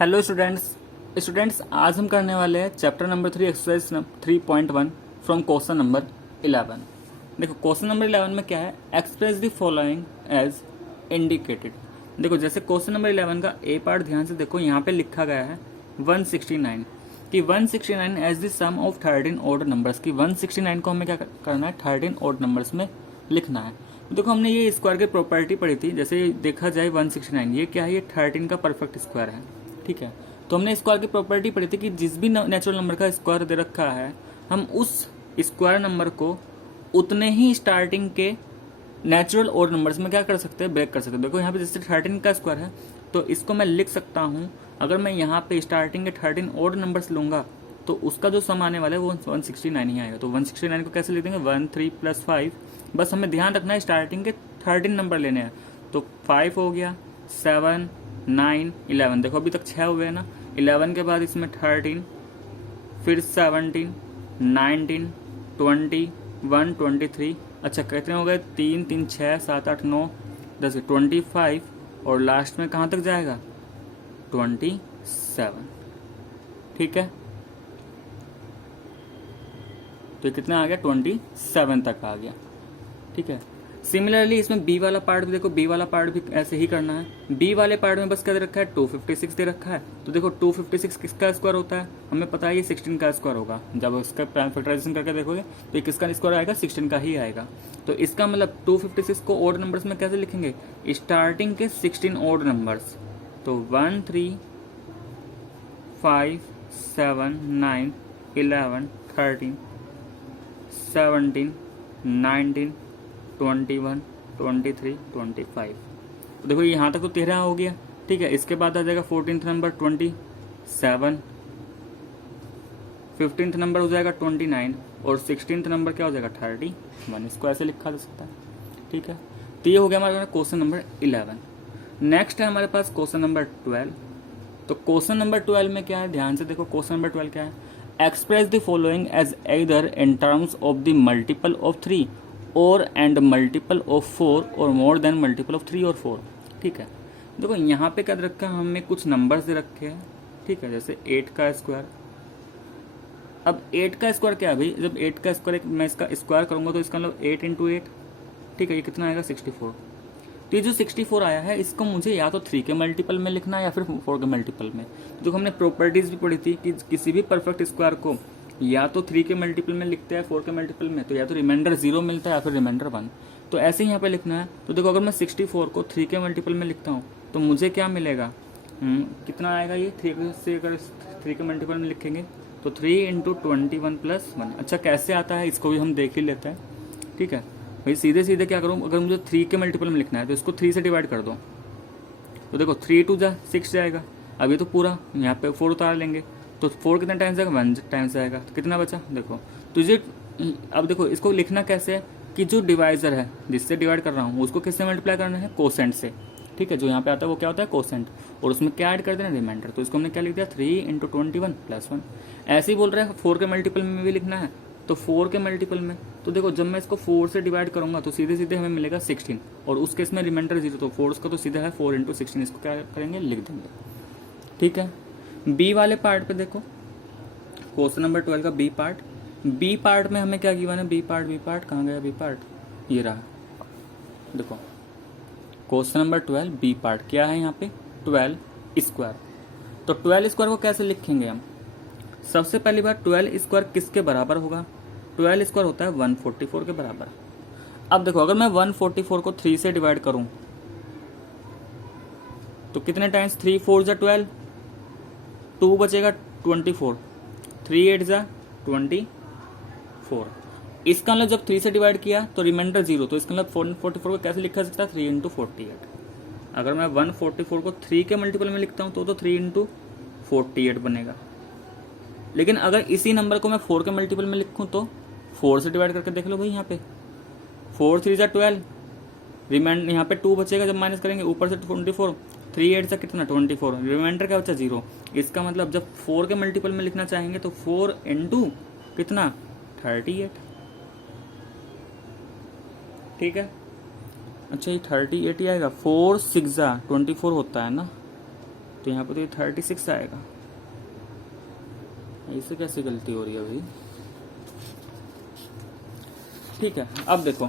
Hello students आज हम करने वाले हैं chapter number 3 exercise 3.1 from question number 11। देखो क्वेश्चन नंबर 11 में क्या है, express the following as indicated. देखो जैसे क्वेश्चन नंबर 11 का ए पार्ट ध्यान से देखो, यहाँ पे लिखा गया है 169 कि 169 as the sum of 13 odd numbers की 169 को हमें क्या करना है, 13 ऑड नंबर्स में लिखना है। देखो हमने ये स्क्वायर की प्रॉपर्टी पढ़ी थी, जैसे देखा जाए 169 ये क्या है, ये 13 का परफेक्ट स्क्वायर है। ठीक है, तो हमने स्क्वायर की प्रॉपर्टी पढ़ी थी कि जिस भी नेचुरल नंबर का स्क्वायर दे रखा है, हम उस स्क्वायर नंबर को उतने ही स्टार्टिंग के नेचुरल और नंबर्स में क्या कर सकते हैं, ब्रेक कर सकते हैं। देखो यहाँ पे जैसे 13 का स्क्वायर है तो इसको मैं लिख सकता हूँ, अगर मैं यहाँ पे स्टार्टिंग के 13 और नंबर्स लूंगा तो उसका जो सम आने वाला है वो 169 ही आएगा। तो 169 को कैसे लिख देंगे, 1 3 + 5। बस हमें ध्यान रखना है स्टार्टिंग के 13 नंबर लेने हैं। तो 5 हो गया, 7 9 11। देखो अभी तक 6 हुए हैं ना, 11 के बाद इसमें 13, फिर 17 19 20 1 23। अच्छा कितने हो गए, 3 3 6 7 8 9 10 25, और लास्ट में कहाँ तक जाएगा, 27। ठीक है, तो कितना आ गया, 27 तक आ गया। ठीक है, सिमिलरली इसमें बी वाला पार्ट भी देखो, बी वाला पार्ट भी ऐसे ही करना है। बी वाले पार्ट में बस क्या दे रखा है, 256 दे रखा है। तो देखो 256 किसका स्क्वायर होता है, हमें पता है ये 16 का स्क्वायर होगा। जब इसका प्राइम फैक्टराइजेशन करके देखोगे तो ये किसका स्क्वायर आएगा, 16 का ही आएगा। तो इसका मतलब 256 को ऑड नंबर्स में कैसे लिखेंगे, स्टार्टिंग के 16 ऑड नंबर्स। तो 1 3 5 7 9 11 13 17 19 21 23 25। तो देखो यहाँ तक तो 13 हो गया। ठीक है, इसके बाद आ जाएगा 14th नंबर 27, 15th नंबर हो जाएगा 29, और 16th नंबर क्या हो जाएगा 31। इसको ऐसे लिखा जा सकता है। ठीक है, तो ये हो गया हमारा क्वेश्चन नंबर 11। नेक्स्ट है हमारे पास क्वेश्चन नंबर 12। तो क्वेश्चन नंबर 12 में क्या है, ध्यान से देखो क्वेश्चन नंबर 12 क्या है, express the following as either in terms of the multiple of 3 और एंड मल्टीपल ऑफ 4 और मोर देन मल्टीपल ऑफ 3 और 4। ठीक है, देखो यहाँ पे क्या दे रखा है, हमें कुछ नंबर्स दे रखे हैं। ठीक है, जैसे 8 का स्क्वायर। अब 8 का स्क्वायर क्या है भाई, जब 8 का स्क्वायर मैं इसका स्क्वायर करूंगा तो इसका मतलब 8 × 8। ठीक है, ये कितना आएगा, 64। तो ये जो 64 आया है इसको मुझे या तो 3 के मल्टीपल में लिखना है या फिर 4 के मल्टीपल में। तो हमने प्रॉपर्टीज भी पढ़ी थी कि किसी भी परफेक्ट स्क्वायर को या तो 3 के मल्टीपल में लिखते हैं, 4 के मल्टीपल में, तो या तो रिमाइंडर 0 मिलता है या फिर रिमाइंडर 1। तो ऐसे ही यहाँ पे लिखना है। तो देखो अगर मैं 64 को 3 के मल्टीपल में लिखता हूँ तो मुझे क्या मिलेगा, कितना आएगा ये, 3 से अगर 3 के मल्टीपल में लिखेंगे तो 3 × 21 + 1। अच्छा कैसे आता है इसको भी हम देख ही लेते हैं। ठीक है भाई, सीधे सीधे क्या करूँ, अगर मुझे 3 के मल्टीपल में लिखना है तो इसको 3 से डिवाइड कर दो। तो देखो 3 × 2 = 6 जाएगा। अब ये तो पूरा यहाँ पे 4 उतार लेंगे तो 4 कितना टाइम्स जाएगा, 1 टाइम्स जाएगा। तो कितना बचा, देखो तो ये अब देखो इसको लिखना कैसे है कि जो डिवाइजर है जिससे डिवाइड कर रहा हूँ उसको किससे मल्टीप्लाई करना है, कोसेंट से। ठीक है, जो यहाँ पे आता है वो क्या होता है, कोसेंट, और उसमें क्या ऐड कर देना, रिमाइंडर। तो इसको हमने क्या लिख दिया, 3 × 21 + 1। ऐसे ही बोल रहा है 4 के मल्टीपल में भी लिखना है, तो 4 के मल्टीपल में, तो देखो जब मैं इसको 4 से डिवाइड करूंगा तो सीधे सीधे हमें मिलेगा 16, और उस केस में रिमाइंडर 0, तो 4 का तो सीधा है 4 × 16। इसको क्या करेंगे, लिख देंगे। ठीक है, बी वाले पार्ट पे देखो, क्वेश्चन नंबर 12 का बी पार्ट। बी पार्ट में हमें क्या गिवन है, बी पार्ट कहाँ गया, बी पार्ट ये रहा। देखो क्वेश्चन नंबर 12 बी पार्ट क्या है, यहाँ पे 12 स्क्वायर। तो 12 स्क्वायर को कैसे लिखेंगे हम, सबसे पहली बार 12 स्क्वायर किसके बराबर होगा, 12 स्क्वायर होता है 144 के बराबर। अब देखो अगर मैं 144 को 3 से डिवाइड करूं तो कितने टाइम्स, 3 4 = 12, 2 बचेगा 24, 3 8 = 24। इसका मतलब जब 3 से डिवाइड किया तो रिमाइंडर 0, तो इसका मतलब 144 को कैसे लिखा जा सकता है, 3 × 48। अगर मैं 144 को 3 के मल्टीपल में लिखता हूं तो 3 × 48 बनेगा। लेकिन अगर इसी नंबर को मैं 4 के मल्टीपल में लिखूं तो 4 से डिवाइड करके देख लो भाई, यहाँ पे 4 3 = 12, रिमाइंडर यहाँ पे 2 बचेगा जब माइनस करेंगे, ऊपर से 24, 3 8 = कितना, 24, रिमाइंडर क्या बचा, 0। इसका मतलब जब 4 के मल्टीपल में लिखना चाहेंगे तो 4 × कितना, 38। ठीक है, अच्छा ये 38 ही आएगा, 4 6 = 24 होता है ना, तो यहाँ पे तो ये 36 आएगा। इससे कैसे गलती हो रही है भाई? ठीक है, अब देखो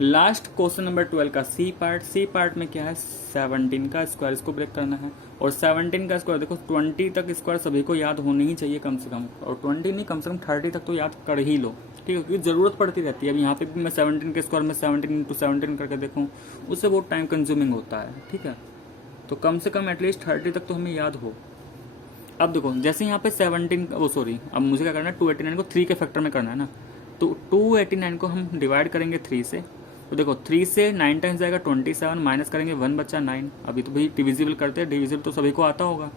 लास्ट क्वेश्चन नंबर 12 का सी पार्ट में क्या है, 17 का स्क्वायर, इसको ब्रेक करना है। और 17 का स्क्वायर देखो 20 तक स्क्वायर सभी को याद होने ही चाहिए कम से कम, और 20 नहीं कम से कम 30 तक तो याद कर ही लो, ठीक है, क्योंकि जरूरत पड़ती रहती है। अब यहाँ पे भी मैं 17 के स्क्वायर में 17 × 17 करके देखूँ, उससे बहुत टाइम कंज्यूमिंग होता है, ठीक है। तो कम से कम एटलीस्ट 30 तक तो हमें याद हो। अब देखो जैसे यहाँ पे 17 अब मुझे क्या करना है, 289 को 3 के फैक्टर में करना है ना, तो 289 को हम डिवाइड करेंगे 3 से। तो देखो 3 से 9 टाइम्स जाएगा 27, माइनस करेंगे 1 बचा 9। अभी तो भाई डिविजिबल करते हैं, डिविजिबल तो सभी को आता होगा,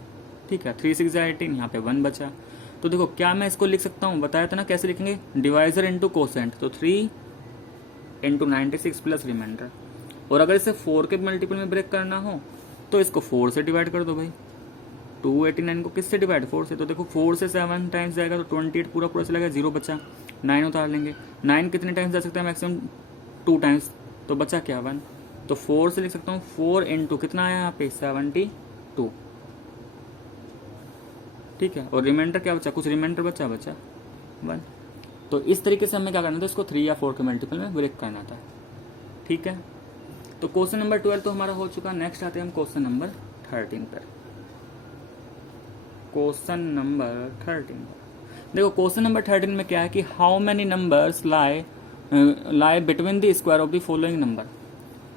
ठीक है। 3 6 18, यहाँ पे 1 बचा। तो देखो क्या मैं इसको लिख सकता हूँ, बताया था ना कैसे लिखेंगे, डिवाइजर इंटू कोसेंट, तो 3 × 96 प्लस रिमाइंडर। और अगर इसे 4 के मल्टीपल में ब्रेक करना हो तो इसको 4 से डिवाइड कर दो भाई। 289 को किससे डिवाइड, 4 से। तो देखो 4 से 7 टाइम्स जाएगा तो 28 पूरा पूरा चला गया, 0 बचा, 9 उतार लेंगे। 9 कितने टाइम्स जा सकता है, मैक्सिमम 2 टाइम्स, तो बचा क्या 1। तो 4 से लिख सकता हूँ 4 × कितना आया यहाँ पे 72, ठीक है। और रिमाइंडर क्या बचा, कुछ रिमाइंडर बचा 1। तो इस तरीके से हमें क्या करना था, इसको 3 या 4 के मल्टीपल में ब्रेक करना था, ठीक है। तो क्वेश्चन नंबर 12 तो हमारा हो चुका। नेक्स्ट आते हैं हम क्वेश्चन नंबर 13 पर। क्वेश्चन नंबर 13, देखो क्वेश्चन नंबर 13 में क्या है कि how many numbers lie between the square of the following number,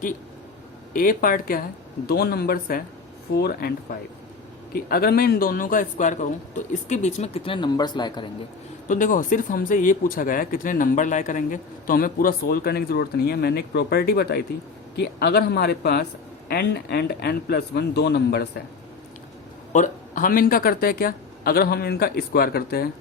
कि ए पार्ट क्या है, 2 नंबर्स है 4 और 5, कि अगर मैं इन दोनों का स्क्वायर करूं तो इसके बीच में कितने नंबर्स लाई करेंगे। तो देखो सिर्फ हमसे ये पूछा गया है कितने नंबर लाई करेंगे, तो हमें पूरा सोल्व करने की जरूरत नहीं है। मैंने एक प्रॉपर्टी बताई थी कि अगर हमारे पास n एंड n+1 2 नंबर्स है और हम इनका करते हैं क्या, अगर हम इनका स्क्वायर करते हैं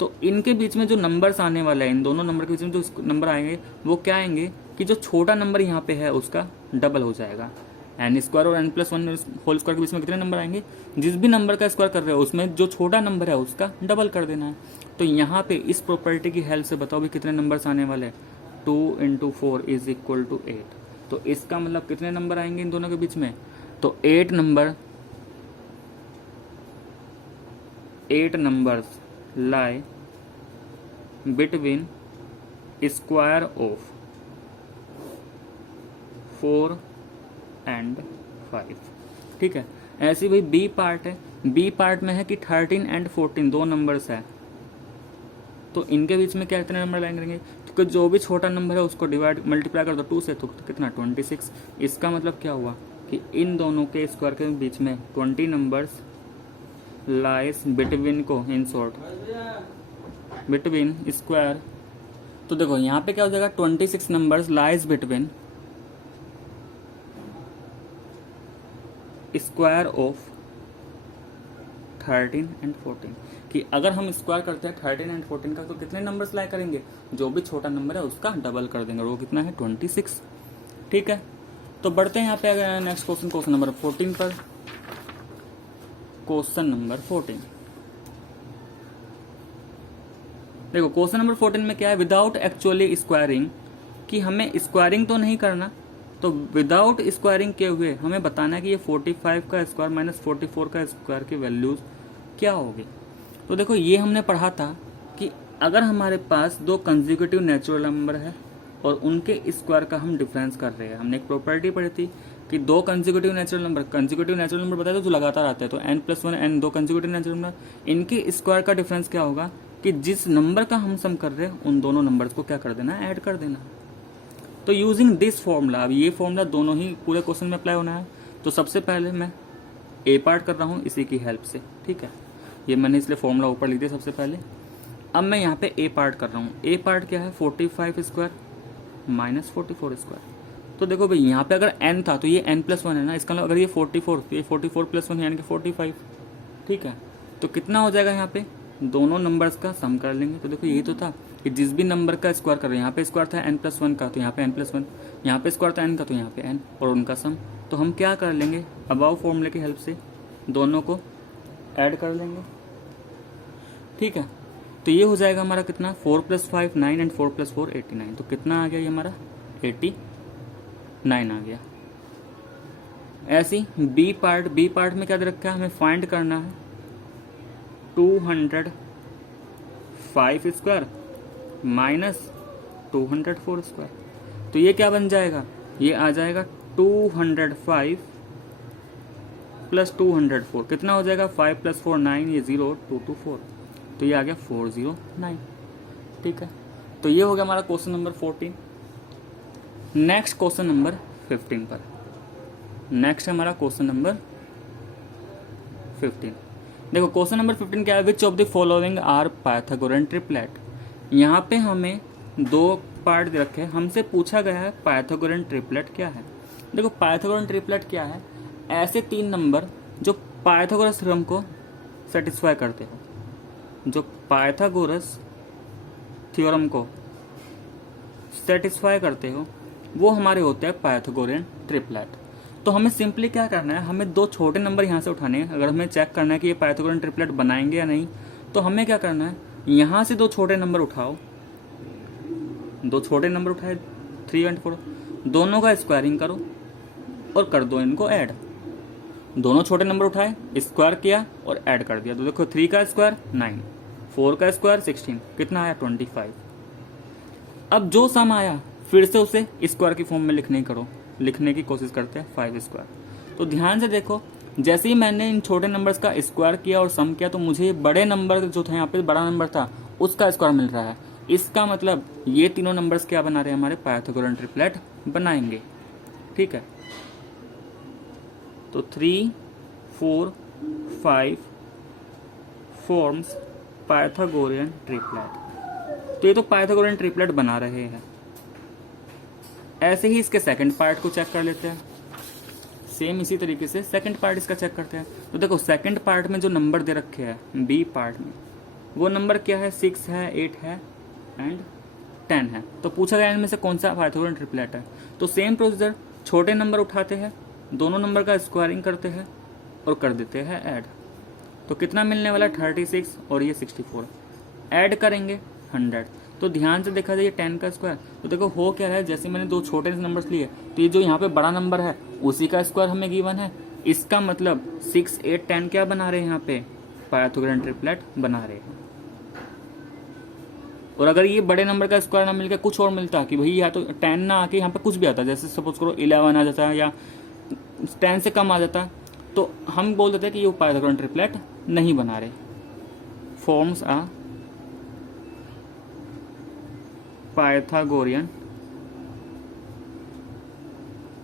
तो इनके बीच में जो नंबर्स आने वाले हैं, इन दोनों नंबर के बीच में जो नंबर आएंगे वो क्या आएंगे कि जो छोटा नंबर यहाँ पे है उसका डबल हो जाएगा। n² और n+1 होल स्क्वायर के बीच में कितने नंबर आएंगे, जिस भी नंबर का स्क्वायर कर रहे हो उसमें जो छोटा नंबर है उसका डबल कर देना है। तो यहाँ पे इस प्रॉपर्टी की हेल्प से बताओ भी कितने नंबर्स आने वाले, 2 × 4 = 8। तो इसका मतलब कितने नंबर आएंगे इन दोनों के बीच में, तो 8 numbers lie between square of 4 और 5, ठीक है। ऐसे भाई बी पार्ट है, बी पार्ट में है कि 13 और 14 2 नंबर्स है, तो इनके बीच में क्या कितने नंबर लाइन करेंगे, क्योंकि जो भी छोटा नंबर है उसको डिवाइड मल्टीप्लाई कर दो 2 से, तो कितना 26। इसका मतलब क्या हुआ कि इन दोनों के स्क्वायर के बीच में 20 नंबर्स लाइज बिटवीन को इन शॉर्ट बिटवीन स्क्वायर। तो देखो यहाँ पे क्या हो जाएगा, 26 numbers lies between square of 13 और 14, कि अगर हम स्क्वायर करते हैं 13 और 14 का तो कितने नंबर्स लाई करेंगे, जो भी छोटा नंबर है उसका डबल कर देंगे, और वो कितना है 26, ठीक है। तो बढ़ते हैं यहाँ पे नेक्स्ट क्वेश्चन, क्वेश्चन नंबर 14 पर। क्वेश्चन नंबर 14, देखो क्वेश्चन नंबर 14 में क्या है, विदाउट एक्चुअली स्क्वायरिंग, कि हमें स्क्वायरिंग तो नहीं करना, तो विदाउट स्क्वायरिंग किए हुए हमें बताना है कि ये 45 का स्क्वायर माइनस 44 का स्क्वायर की वैल्यूज क्या होगी। तो देखो ये हमने पढ़ा था कि अगर हमारे पास 2 कंसेक्यूटिव नेचुरल नंबर है और उनके स्क्वायर का हम डिफरेंस कर रहे हैं, हमने एक प्रॉपर्टी पढ़ी थी कि 2 कंसेक्यूटिव नेचुरल नंबर बताए तो जो लगातार आते हैं, तो n+1 n 2 consecutive natural number, इनके स्क्वायर का डिफरेंस क्या होगा कि जिस नंबर का हम सम कर रहे हैं उन दोनों नंबर्स को क्या कर देना है, ऐड कर देना। तो यूजिंग दिस फॉर्मूला, अब ये फॉर्मूला दोनों ही पूरे क्वेश्चन में अप्लाई होना है। तो सबसे पहले मैं ए पार्ट कर रहा हूँ इसी की हेल्प से, ठीक है, ये मैंने इसलिए फॉर्मूला ऊपर लिख दिया सबसे पहले। अब मैं यहाँ पे ए पार्ट कर रहा हूँ, ए पार्ट क्या है 45 स्क्वायर माइनस 44 स्क्वायर। तो देखो भाई यहाँ पे अगर n था तो ये n+1 है ना, इसका मतलब अगर ये 44 तो ये 44 + 1 यानी कि 45, ठीक है। तो कितना हो जाएगा, यहाँ पे दोनों नंबर्स का सम कर लेंगे। तो देखो यही तो था कि जिस भी नंबर का स्क्वायर कर रहे हैं, यहाँ पे स्क्वायर था n+1 का तो यहाँ पे n+1, यहाँ पे स्क्वायर था n का तो यहाँ पे n, और उनका सम। तो हम क्या कर लेंगे, अबाव फॉर्मूले की हेल्प से दोनों को ऐड कर लेंगे, ठीक है। तो ये हो जाएगा हमारा कितना, 4 + 5 9 एंड 4 + 4 89। तो कितना आ गया ये हमारा 89 आ गया, ऐसी बी पार्ट में क्या दे रखा है, हमें फाइंड करना है 205 स्क्वायर माइनस 204 स्क्वायर। तो ये क्या बन जाएगा, ये आ जाएगा 205 प्लस 204, कितना हो जाएगा 5 प्लस 4 9, ये 0 2 2 4, तो ये आ गया 409। ठीक है, तो ये हो गया हमारा question number 14। Next question number 15 पर। नेक्स्ट है हमारा क्वेश्चन नंबर 15। देखो क्वेश्चन नंबर 15 क्या है, which of the following are Pythagorean triplet. यहाँ पे हमें दो पार्ट दे रखे हैं, हमसे पूछा गया है पाइथागोरन ट्रिपलेट क्या है। देखो पाइथागोरन ट्रिपलेट क्या है, ऐसे तीन नंबर जो पाइथागोरस थ्योरम को सेटिस्फाई करते हो, जो पाइथागोरस थ्योरम को सेटिस्फाई करते हो, वो हमारे होते हैं पाइथागोरन ट्रिपलेट। तो हमें सिंपली क्या करना है, हमें दो छोटे नंबर यहाँ से उठाने हैं। अगर हमें चेक करना है कि ये पाइथागोरन ट्रिपलेट बनाएंगे या नहीं, तो हमें क्या करना है, यहाँ से दो छोटे नंबर उठाओ, दो छोटे नंबर उठाए 3 और 4, दोनों का स्क्वायरिंग करो और कर दो इनको ऐड। दोनों छोटे नंबर उठाए, स्क्वायर किया और ऐड कर दिया, तो देखो 3 का स्क्वायर 9, 4 का स्क्वायर 16, कितना आया 25। अब जो सम आया फिर से उसे स्क्वायर की फॉर्म में लिखने की कोशिश करते हैं 5 स्क्वायर। तो ध्यान से देखो, जैसे ही मैंने इन छोटे नंबर्स का स्क्वायर किया और सम किया, तो मुझे बड़े नंबर जो था, यहाँ पे बड़ा नंबर था, उसका स्क्वायर मिल रहा है। इसका मतलब ये तीनों नंबर्स क्या बना रहे हैं, हमारे पाइथागोरन ट्रिपलेट बनाएंगे। ठीक है, तो 3 4 5 फॉर्म्स पाइथागोरियन ट्रिपलेट। तो ये तो पाइथागोरियन ट्रिपलेट बना रहे हैं। ऐसे ही इसके सेकंड पार्ट को चेक कर लेते हैं। सेम इसी तरीके से सेकंड पार्ट इसका चेक करते हैं। तो देखो सेकंड पार्ट में जो नंबर दे रखे हैं बी पार्ट में, वो नंबर क्या है, 6 है, 8 है एंड 10 है। तो पूछा गया इनमें से कौन सा पाइथागोरन ट्रिपलेट है। तो सेम प्रोसीजर, छोटे नंबर उठाते हैं, दोनों नंबर का स्क्वायरिंग करते हैं और कर देते हैं ऐड। तो कितना मिलने वाला 36 और ये 64, ऐड करेंगे 100। तो ध्यान से देखा जाए 10 का स्क्वायर, तो देखो हो क्या है, जैसे मैंने दो छोटे नंबर्स लिए, तो ये जो यहाँ पे बड़ा नंबर है उसी का स्क्वायर हमें गिवन है। इसका मतलब 6 8 10 क्या बना रहे हैं, यहाँ पे पाइथागोरन ट्रिपलेट बना रहे हैं। और अगर ये बड़े नंबर का स्क्वायर ना मिलकर कुछ और मिलता कि भाई या तो 10 ना आके यहाँ पे कुछ भी आता, जैसे सपोज करो 11 आ जाता है या 10 से कम आ जाता, तो हम बोल देते हैं कि ये पाइथागोरन ट्रिपलेट नहीं बना रहे। फॉर्म्स आ पाइथागोरियन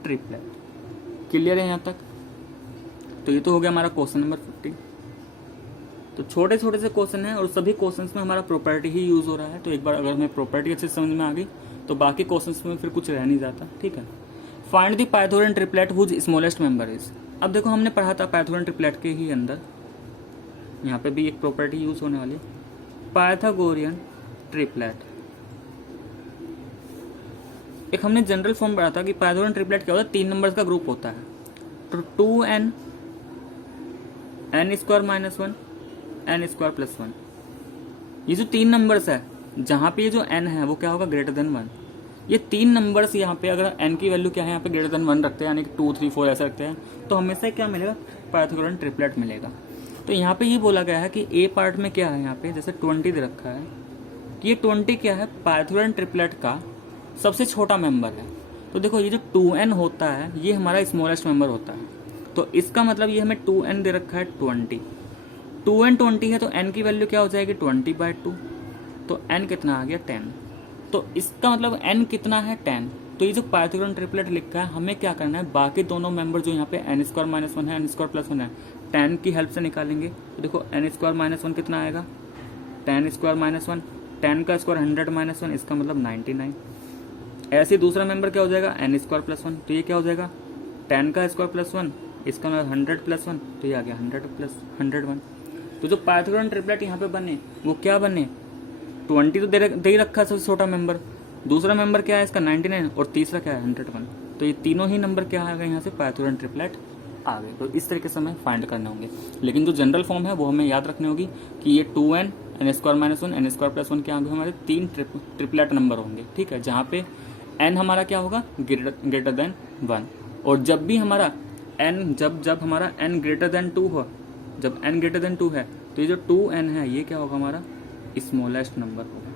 ट्रिपलेट। क्लियर है यहाँ तक। तो ये तो हो गया हमारा क्वेश्चन नंबर 15। तो छोटे छोटे से क्वेश्चन है और सभी क्वेश्चंस में हमारा प्रॉपर्टी ही यूज हो रहा है। तो एक बार अगर हमें प्रॉपर्टी अच्छे से समझ में आ गई तो बाकी क्वेश्चंस में फिर कुछ रह नहीं जाता। ठीक है, find the Pythagorean triplet whose smallest member is. अब देखो हमने पढ़ा था पाइथागोरियन ट्रिपलेट के ही अंदर यहाँ पे भी एक प्रॉपर्टी यूज होने वाली है, पाइथागोरियन ट्रिपलेट। एक हमने जनरल फॉर्म पढ़ा था कि पाइथागोरियन ट्रिपलेट क्या होता है, 3 नंबर्स का ग्रुप होता है। तो 2n n square minus 1 n square plus 1, ये जो 3 नंबर्स है जहाँ पे ये जो n है वो क्या होगा ग्रेटर देन 1। ये 3 नंबर्स यहाँ पे अगर n की वैल्यू क्या है, यहाँ पे ग्रेटर देन 1 रखते हैं, यानी कि 2 3 4 ऐसा रखते हैं, तो हमेशा क्या मिलेगा, पाइथागोरियन ट्रिपलेट मिलेगा। तो यहाँ पे ये बोला गया है कि ए पार्ट में क्या है, यहाँ पे जैसे 20 दे रखा है कि ये 20 क्या है, पाइथागोरियन ट्रिपलेट का सबसे छोटा मेंबर है। तो देखो ये जो 2n होता है ये हमारा स्मॉलेस्ट मेंबर होता है। तो इसका मतलब ये हमें 2n दे रखा है 20, 2n 20 है, तो n की वैल्यू क्या हो जाएगी 20/2, तो n कितना आ गया 10। तो इसका मतलब n कितना है 10। तो ये जो पाइथागोरियन ट्रिपलेट लिखा है, हमें क्या करना है, बाकी दोनों मेंबर जो यहाँ पे n स्क्वायर माइनस 1 है, n स्क्वायर प्लस 1 है, 10 की हेल्प से निकालेंगे। तो देखो n स्क्वायर माइनस 1 कितना आएगा, 10 स्क्वायर माइनस 1, 10 का स्क्वायर 100 माइनस 1, इसका मतलब 99। ऐसे दूसरा मेंबर क्या हो जाएगा n स्क्वायर प्लस 1, तो ये क्या हो जाएगा 10 का स्क्वायर प्लस 1, इसका मतलब 100 प्लस 1, तो ये आ गया 100 प्लस 101। तो जो पाइथागोरियन ट्रिपलेट यहाँ पे बने वो क्या बने, 20 तो दे ही रखा है सबसे छोटा मेंबर, दूसरा मेंबर क्या है इसका 99 और तीसरा क्या है 101। तो ये तीनों ही नंबर क्या आ गए यहाँ से पाइथागोरियन ट्रिपलेट आ गए। तो इस तरीके से हमें फाइंड करने होंगे, लेकिन जो जनरल फॉर्म है वो हमें याद रखनी होगी कि ये 2n n square minus 1 n square plus 1 के आगे हमारे 3 ट्रिपलेट नंबर होंगे। ठीक है, जहाँ पे n हमारा क्या होगा ग्रेटर देन 1, और जब भी हमारा n जब हमारा n ग्रेटर देन 2 हो, जब n ग्रेटर देन 2 है तो ये जो 2n है ये क्या होगा हमारा स्मॉलेस्ट नंबर होगा,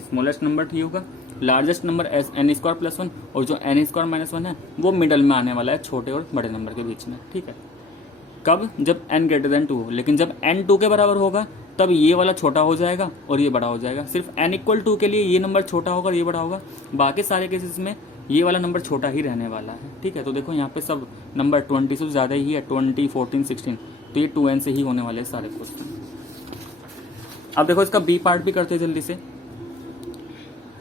स्मॉलेस्ट नंबर ठीक होगा। Largest number n square plus 1 और जो n स्क्वायर माइनस 1 है वो मिडल में आने वाला है छोटे और बड़े नंबर के बीच में, ठीक है। कब? जब n ग्रेटर देन 2 हो, लेकिन जब n 2 के बराबर होगा तब ये वाला छोटा हो जाएगा और ये बड़ा हो जाएगा। सिर्फ n इक्वल 2 के लिए ये नंबर छोटा होगा और ये बड़ा होगा, बाकी सारे केसेस में ये वाला नंबर छोटा ही रहने वाला है, ठीक है। तो देखो यहाँ पे सब नंबर 20 से ज़्यादा ही है, 20, 14, 16, तो ये 2n से ही होने वाले हैं सारे क्वेश्चन। अब देखो इसका बी पार्ट भी करते हैं जल्दी से।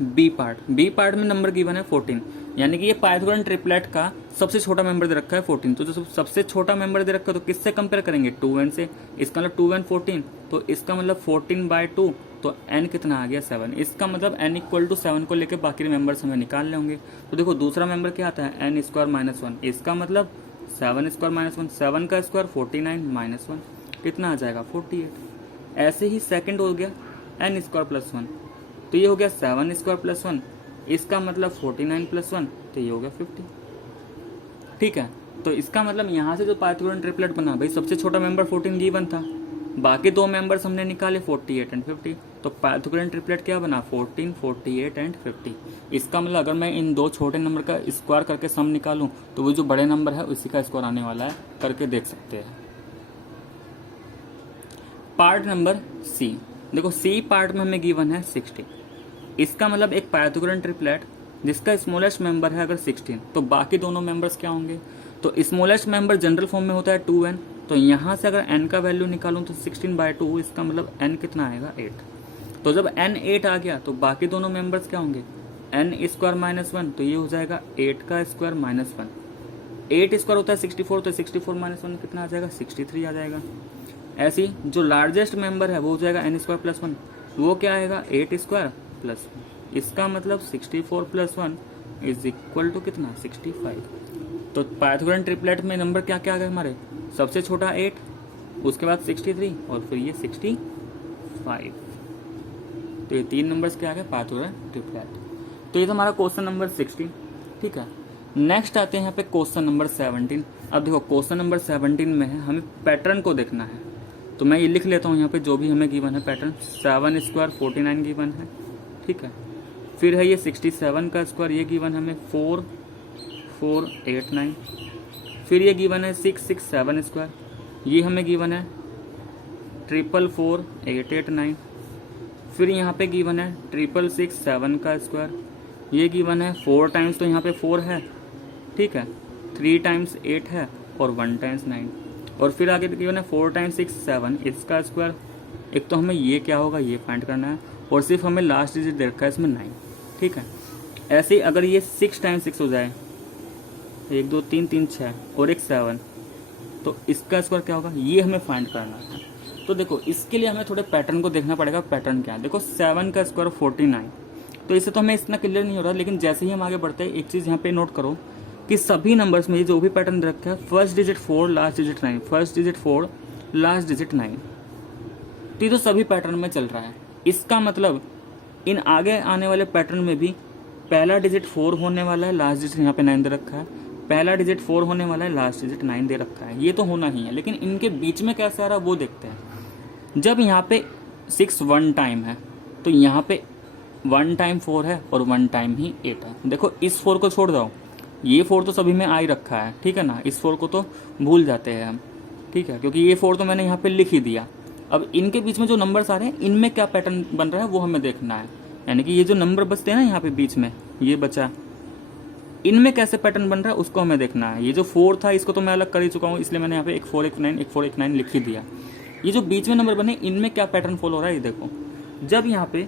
बी पार्ट में नंबर गिवन है 14, यानी कि ये पाइथागोरन ट्रिपलेट का सबसे छोटा मेंबर दे रखा है 14। तो जो सबसे छोटा मेंबर दे रखा है तो किससे कंपेयर करेंगे? 2n से। इसका मतलब 2n 14, तो इसका मतलब 14/2, तो n कितना आ गया 7। इसका मतलब n इक्वल टू 7 को लेकर बाकी मेंबर्स हमें निकालने होंगे। तो देखो दूसरा मेंबर क्या आता है n स्क्वायर माइनस 1, इसका मतलब 7 स्क्वायर माइनस 1, 7 का स्क्वायर 49 माइनस 1 कितना आ जाएगा 48। ऐसे ही सेकंड हो गया n स्क्वायर प्लस 1, तो ये हो गया 7 स्क्वायर प्लस 1, इसका मतलब 49 प्लस 1, तो ये हो गया 50, ठीक है। तो इसका मतलब यहाँ से जो पाइथागोरन ट्रिपलेट बना भाई सबसे छोटा मेंबर 14 गिवन था, बाकी दो मेंबर्स हमने निकाले 48 एंड 50, तो पाइथागोरन ट्रिपलेट क्या बना 14, 48 एंड 50। इसका मतलब अगर मैं इन दो छोटे नंबर का स्क्वायर करके सम निकालूं तो वो जो बड़े नंबर है उसी का स्क्वायर आने वाला है, करके देख सकते हैं। पार्ट नंबर सी, देखो सी पार्ट में हमें गिवन है 60। इसका मतलब एक पाइथागोरन ट्रिपलेट जिसका स्मॉलेस्ट मेंबर है अगर 16, तो बाकी दोनों मेंबर्स क्या होंगे? तो स्मॉलेस्ट मेंबर जनरल फॉर्म में होता है 2n, तो यहाँ से अगर n का वैल्यू निकालूं तो 16/2, इसका मतलब n कितना आएगा 8। तो जब n 8 आ गया तो बाकी दोनों मेंबर्स क्या होंगे? n स्क्वायर माइनस 1, तो ये हो जाएगा 8 का स्क्वायर माइनस 1। 8 स्क्वायर होता है 64, तो 64 माइनस 1 कितना आ जाएगा 63 आ जाएगा। ऐसी जो लार्जेस्ट मेंबर है वो हो जाएगा n स्क्वायर प्लस 1, वो क्या आएगा 8 स्क्वायर प्लस 1, इसका मतलब 64 प्लस 1 इज इक्वल टू कितना 65। तो पाइथागोरन ट्रिपलेट में नंबर क्या क्या आ गए हमारे? सबसे छोटा 8, उसके बाद 63 और फिर ये 65। तो ये तीन नंबर्स क्या आ गए पाइथागोरन ट्रिपलेट। तो ये तो हमारा क्वेश्चन नंबर 16, ठीक है। नेक्स्ट आते हैं यहाँ पे क्वेश्चन नंबर 17। अब देखो क्वेश्चन नंबर 17 में है हमें पैटर्न को देखना है, तो मैं ये लिख लेता हूँ यहाँ पे जो भी हमें गिवन है पैटर्न। 7 स्क्वायर 49 गिवन है, ठीक है। फिर है ये 67 का स्क्वायर, ये गिवन हमें 4 4 8 9। फिर ये गिवन है 6 6 7 स्क्वायर, ये हमें गिवन है 4 4 8 8 9। फिर यहाँ पे गिवन है 6 6 7 का स्क्वायर, ये गिवन है 4 टाइम्स, तो यहाँ पे 4 है, ठीक है। 3 टाइम्स 8 है और 1 टाइम्स 9। और फिर आगे गिवन है 4 टाइम्स 6 7 इसका स्क्वायर। एक तो हमें ये क्या होगा ये फाइंड करना है, और सिर्फ हमें लास्ट डिजिट दे रखा है इसमें 9, ठीक है। ऐसे ही अगर ये 6 टाइम्स 6 हो जाए, 1 2 3 3 6 और एक 7, तो इसका स्क्वायर क्या होगा ये हमें फाइंड करना है। तो देखो इसके लिए हमें थोड़े पैटर्न को देखना पड़ेगा। पैटर्न क्या है? देखो 7 का स्क्वायर 49, तो इससे तो हमें इतना क्लियर नहीं हो रहा, लेकिन जैसे ही हम आगे बढ़ते हैं एक चीज़ यहाँ पे नोट करो कि सभी नंबर्स में जो भी पैटर्न रखा है first digit 4 last digit 9, first digit 4 last digit 9, तो ये तो सभी पैटर्न में चल रहा है। इसका मतलब इन आगे आने वाले पैटर्न में भी पहला डिजिट 4 होने वाला है, लास्ट डिजिट यहाँ पे 9 दे रखा है, पहला डिजिट 4 होने वाला है, लास्ट डिजिट 9 दे रखा है, ये तो होना ही है। लेकिन इनके बीच में कैसे आ रहा है वो देखते हैं। जब यहाँ पे 6 1 टाइम है तो यहाँ पे 1 टाइम 4 है और 1 टाइम ही 8 है। देखो इस 4 को छोड़ दो, ये 4 तो सभी में आ ही रखा है, ठीक है ना। इस 4 को तो भूल जाते हैं हम, ठीक है, क्योंकि ये 4 तो मैंने यहाँ पे लिख ही दिया। अब इनके बीच में जो नंबर्स आ रहे हैं इनमें क्या पैटर्न बन रहा है वो हमें देखना है। यानी कि ये जो नंबर बचते हैं ना यहाँ पे बीच में ये बचा, इनमें कैसे पैटर्न बन रहा है उसको हमें देखना है। ये जो 4 था इसको तो मैं अलग कर ही चुका हूँ, इसलिए मैंने यहाँ पे 1 4 1 9 1 4 1 9 लिख ही दिया। ये जो बीच में नंबर बने इनमें क्या पैटर्न फॉलो हो रहा है ये देखो। जब यहाँ पे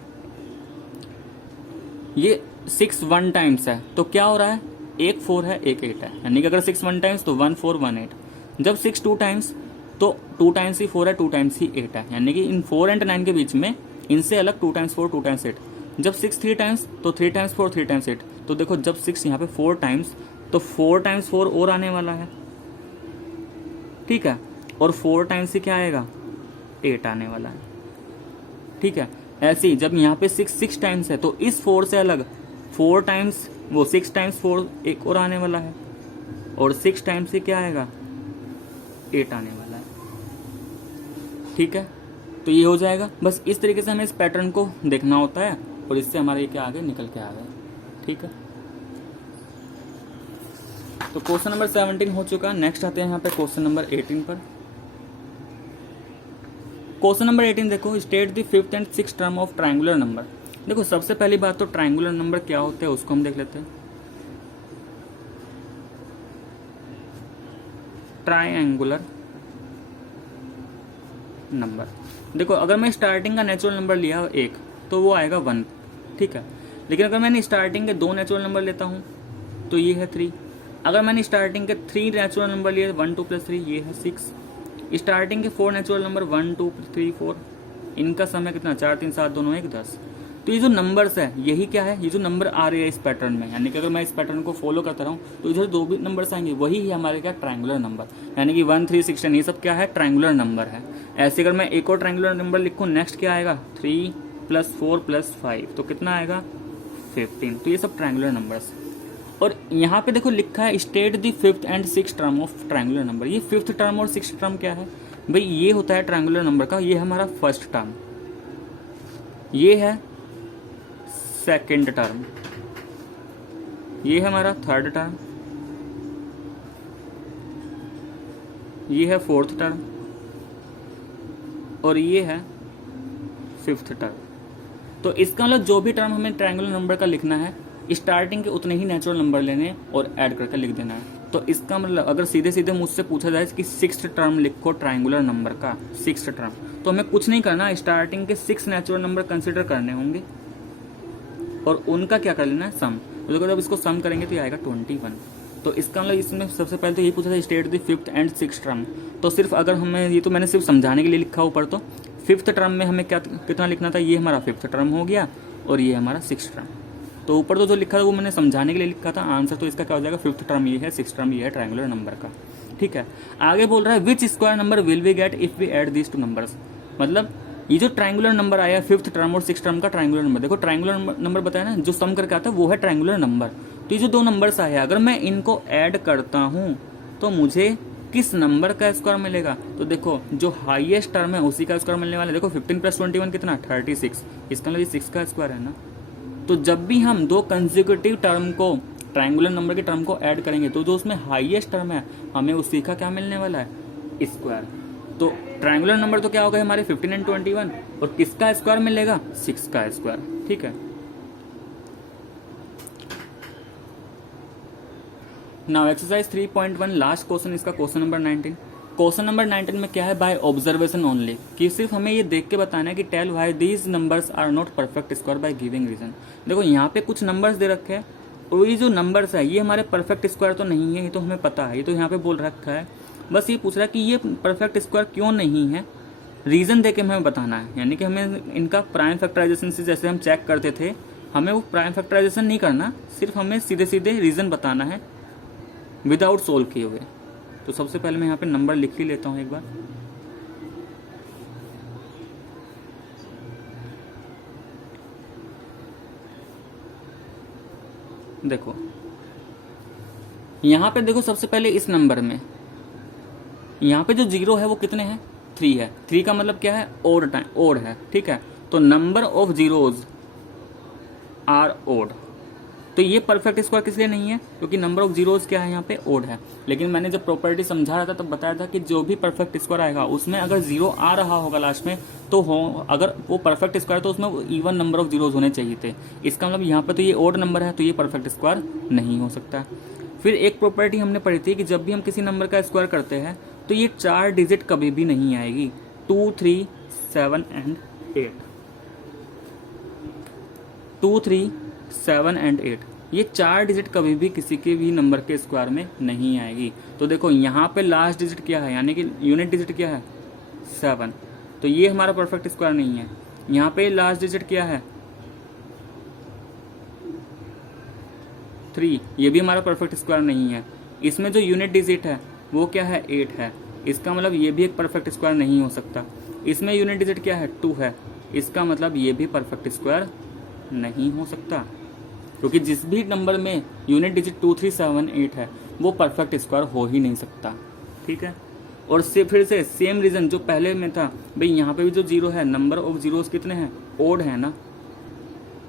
ये 6 1 टाइम्स है तो क्या हो रहा है, एक 4 है एक 8 है, यानी कि अगर 6 1 टाइम्स तो 1 4 1 8। जब 6 2 टाइम्स तो 2 टाइम्स ही 4 है 2 टाइम्स ही 8 है, यानी कि इन 4 एंड 9 के बीच में इनसे अलग 2 टाइम्स 4 2 टाइम्स 8। जब 6 3 टाइम्स तो 3 टाइम्स 4 3 टाइम्स 8। तो देखो जब 6 यहाँ पे 4 टाइम्स तो 4 टाइम्स 4 और आने वाला है, ठीक है, और 4 टाइम्स ही क्या आएगा 8 आने वाला है, ठीक है। ऐसे ही जब यहाँ पे 6 टाइम्स है तो इस 4 से अलग 4 टाइम्स वो 6 टाइम्स 4 एक और आने वाला है, और 6 टाइम्स से क्या आएगा 8 आने वाला है। ठीक है, तो ये हो जाएगा। बस इस तरीके से हमें इस पैटर्न को देखना होता है और इससे हमारे ये क्या आ गए निकल के आ गए। ठीक है, तो क्वेश्चन नंबर 17 हो चुका। नेक्स्ट आते हैं यहाँ पे क्वेश्चन नंबर 18 पर। क्वेश्चन नंबर 18 देखो, state the 5th and 6th term of triangular number. देखो सबसे पहली बात तो ट्रायंगुलर नंबर क्या होते हैं उसको हम देख लेते हैं। ट्रायंगुलर नंबर, देखो अगर मैं स्टार्टिंग का नेचुरल नंबर लिया 1 तो वो आएगा 1। ठीक है, लेकिन अगर मैंने स्टार्टिंग के 2 नेचुरल नंबर लेता हूँ तो ये है 3। अगर मैंने स्टार्टिंग के 3 नेचुरल नंबर लिए 1 2 + 3 ये है 6। स्टार्टिंग के 4 नेचुरल नंबर 1 2 3 4, इनका समय कितना 4 3 7 दोनों 1 10। तो ये जो नंबर्स है यही क्या है, ये जो नंबर आ रहे हैं इस पैटर्न में, यानी कि अगर मैं इस पैटर्न को फॉलो करता रहूँ तो इधर 2 भी नंबर्स आएंगे, वही है हमारे क्या ट्रायंगुलर नंबर, यानी कि 1 3 6 10 ये सब क्या है ट्रायंगुलर नंबर है। ऐसे अगर मैं एक और ट्रायंगुलर नंबर लिखूँ, नेक्स्ट क्या आएगा 3 + 4 + 5 तो कितना आएगा 15। तो ये सब ट्रायंगुलर नंबर्स। और यहाँ पे देखो लिखा है state the 5th and 6th term of triangular number. ये 5th टर्म और 6th टर्म क्या है भाई, ये होता है ट्रायंगुलर नंबर का, ये है हमारा फर्स्ट टर्म, ये है सेकंड टर्म, ये है हमारा थर्ड टर्म, ये है फोर्थ टर्म और ये है 5th टर्म। तो इसका मतलब जो भी टर्म हमें ट्रायंगुलर नंबर का लिखना है स्टार्टिंग के उतने ही नेचुरल नंबर लेने और ऐड करके लिख देना है। तो इसका मतलब अगर सीधे सीधे मुझसे पूछा जाए कि 6th टर्म लिखो ट्रायंगुलर नंबर का 6th टर्म, तो हमें कुछ नहीं करना, स्टार्टिंग के 6 नेचुरल नंबर कंसिडर करने होंगे और उनका क्या कर लेना है सम। तो जब इसको सम करेंगे तो ये आएगा 21। तो इसका मतलब इसमें सबसे पहले तो यही पूछा था state the 5th and 6th term. तो सिर्फ अगर हमें ये तो मैंने सिर्फ समझाने के लिए लिखा ऊपर, तो 5th टर्म में हमें क्या कितना लिखना था, ये हमारा 5th टर्म हो गया और ये हमारा 6th टर्म। तो ऊपर तो जो लिखा था वो मैंने समझाने के लिए लिखा था, आंसर तो इसका क्या हो जाएगा 5th टर्म ये है, 6th टर्म ये है ट्रायंगुलर नंबर का। ठीक है, आगे बोल रहा है which square number will we get if we add these 2 numbers. मतलब ये जो ट्रायंगुलर नंबर आया 5th टर्म और 6th टर्म का ट्रायंगुलर नंबर, देखो ट्रायंगुलर नंबर बताया ना, जो सम करके आता है वो है ट्रायंगुलर नंबर। तो ये जो 2 नंबर्स आए अगर मैं इनको ऐड करता हूँ तो मुझे किस नंबर का स्क्वायर मिलेगा। तो देखो जो हाईएस्ट टर्म है उसी का स्क्वायर मिलने वाला है। देखो 15 + 21 कितना 36, इसका मतलब 6 का स्क्वायर है ना। तो जब भी हम 2 कंसेक्यूटिव टर्म को ट्रायंगुलर नंबर के टर्म को ऐड करेंगे तो जो उसमें हाईएस्ट टर्म है हमें उसी का क्या मिलने वाला है स्क्वायर। तो ट्रायंगुलर नंबर तो क्या हो गए हमारे 15 एंड 21 और किसका स्क्वायर मिलेगा 6 का स्क्वायर। ठीक है, नाउ एक्सरसाइज 3.1 लास्ट क्वेश्चन इसका क्वेश्चन नंबर 19। क्वेश्चन नंबर 19 में क्या है, बाय ऑब्जर्वेशन ओनली, कि सिर्फ हमें ये देख के बताना है कि tell why these numbers are not perfect square by giving reason. देखो यहाँ पे कुछ नंबर्स दे रखे हैं और ये जो नंबर्स है ये हमारे परफेक्ट स्क्वायर तो नहीं है, ये तो हमें पता है, ये तो यहाँ पे बोल रखा है। बस ये पूछ रहा है कि ये परफेक्ट स्क्वायर क्यों नहीं है, रीजन दे के हमें बताना है। यानी कि हमें इनका प्राइम फैक्टराइजेशन से जैसे हम चेक करते थे, हमें वो प्राइम फैक्टराइजेशन नहीं करना, सिर्फ हमें सीधे सीधे रीजन बताना है विदाउट सोल्व किए हुए। तो सबसे पहले मैं यहाँ पे नंबर लिख ही लेता हूँ एक बार। देखो यहाँ पे देखो सबसे पहले इस नंबर में यहाँ पे जो 0 है वो कितने हैं 3 है। 3 का मतलब क्या है ओड टाइम, ओड है। ठीक है, तो number of zeros are odd. तो ये परफेक्ट स्क्वायर किस लिए नहीं है, क्योंकि नंबर ऑफ जीरोज क्या है यहाँ पे ओड है। लेकिन मैंने जब प्रॉपर्टी समझा रहा था तब बताया था कि जो भी परफेक्ट स्क्वायर आएगा उसमें अगर 0 आ रहा होगा लास्ट में तो हो, अगर वो परफेक्ट स्क्वायर तो उसमें इवन नंबर ऑफ जीरोज होने चाहिए थे। इसका मतलब यहाँ पे तो ये ओड नंबर है तो ये परफेक्ट स्क्वायर नहीं हो सकता। फिर एक प्रॉपर्टी हमने पढ़ी थी कि जब भी हम किसी नंबर का स्क्वायर करते हैं तो ये 4 डिजिट कभी भी नहीं आएगी, 2 3 7 एंड 8, 2 3 7 एंड 8, ये 4 डिजिट कभी भी किसी के भी नंबर के स्क्वायर में नहीं आएगी। तो देखो यहाँ पे लास्ट डिजिट क्या है, यानी कि यूनिट डिजिट क्या है 7, तो ये हमारा परफेक्ट स्क्वायर नहीं है। यहाँ पे लास्ट डिजिट क्या है 3, ये भी हमारा परफेक्ट स्क्वायर नहीं है। इसमें जो यूनिट डिजिट है वो क्या है 8 है, इसका मतलब ये भी एक परफेक्ट स्क्वायर नहीं हो सकता। इसमें यूनिट डिजिट क्या है 2 है, इसका मतलब ये भी परफेक्ट स्क्वायर नहीं हो सकता, क्योंकि जिस भी नंबर में यूनिट डिजिट 2 3 7 8 है वो परफेक्ट स्क्वायर हो ही नहीं सकता, ठीक है। और से फिर से सेम रीज़न जो पहले में था, भाई यहाँ पे भी जो जीरो है, नंबर ऑफ जीरोस कितने हैं, ओड है ना,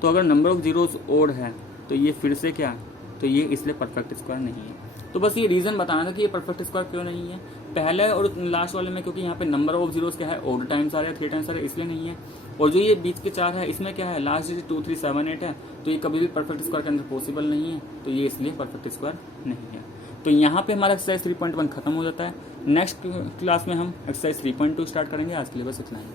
तो अगर नंबर ऑफ जीरोस ओड है तो ये फिर से क्या, तो ये इसलिए परफेक्ट स्क्वायर नहीं है। तो बस ये रीज़न बताना था कि ये परफेक्ट स्क्वायर क्यों नहीं है। पहले और लास्ट वाले में क्योंकि यहाँ पे नंबर ऑफ जीरोस क्या है, ओड टाइम्स आ रहे हैं, 3 टाइम्स आ रहे हैं, इसलिए नहीं है। और जो ये बीच के 4 है इसमें क्या है, लास्ट डिजिट 2 3 7 8 है, तो ये कभी भी परफेक्ट स्क्वायर के अंदर पॉसिबल नहीं है, तो ये इसलिए परफेक्ट स्क्वायर नहीं है। तो यहाँ पे हमारा एक्सरसाइज 3.1 खत्म हो जाता है। नेक्स्ट क्लास में हम एक्सरसाइज 3.2 स्टार्ट करेंगे। आज के लिए बस इतना ही।